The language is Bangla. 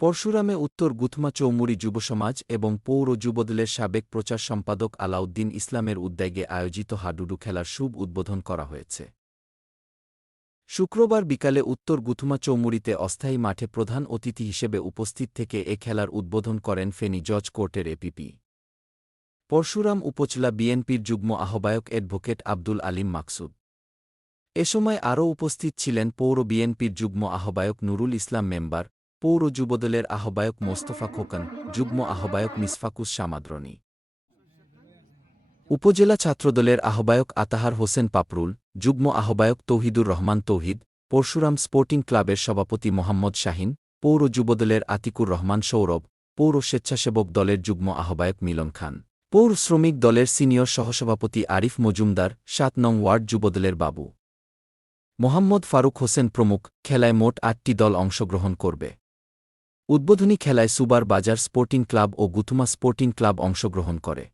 পরশুরামে উত্তর গুথমা চৌমুরি যুবসমাজ এবং পৌর যুবদলের সাবেক প্রচার সম্পাদক আলাউদ্দিন ইসলামের উদ্যোগে আয়োজিত হাডুডু খেলার শুভ উদ্বোধন করা হয়েছে। শুক্রবার বিকালে উত্তর গুথমা চৌমুরিতে অস্থায়ী মাঠে প্রধান অতিথি হিসেবে উপস্থিত থেকে এ খেলার উদ্বোধন করেন ফেনী জজ কোর্টের এপিপি পরশুরাম উপজেলা বিএনপির যুগ্ম আহ্বায়ক অ্যাডভোকেট আব্দুল আলিম মাকসুদ। এ সময় আরও উপস্থিত ছিলেন পৌর বিএনপির যুগ্ম আহ্বায়ক নুরুল ইসলাম মেম্বার, পৌর যুবদলের আহ্বায়ক মোস্তফা খোকন, যুগ্ম আহ্বায়ক মিসফাকুস সামাদ্রনী, উপজেলা ছাত্রদলের আহ্বায়ক আতাহার হোসেন পাপরুল, যুগ্ম আহ্বায়ক তৌহিদুর রহমান তৌহিদ, পরশুরাম স্পোর্টিং ক্লাবের সভাপতি মোহাম্মদ শাহিন, পৌর যুবদলের আতিকুর রহমান সৌরভ, পৌর স্বেচ্ছাসেবক দলের যুগ্ম আহ্বায়ক মিলন খান, পৌর শ্রমিক দলের সিনিয়র সহসভাপতি আরিফ মজুমদার, ৭ নং ওয়ার্ড যুবদলের বাবু মোহাম্মদ ফারুক হোসেন প্রমুখ। খেলায় মোট ৮টি দল অংশগ্রহণ করবে। উদ্বোধনী খেলায় সুবার বাজার স্পোর্টিং ক্লাব ও গুথুমা স্পোর্টিং ক্লাব অংশগ্রহণ করে।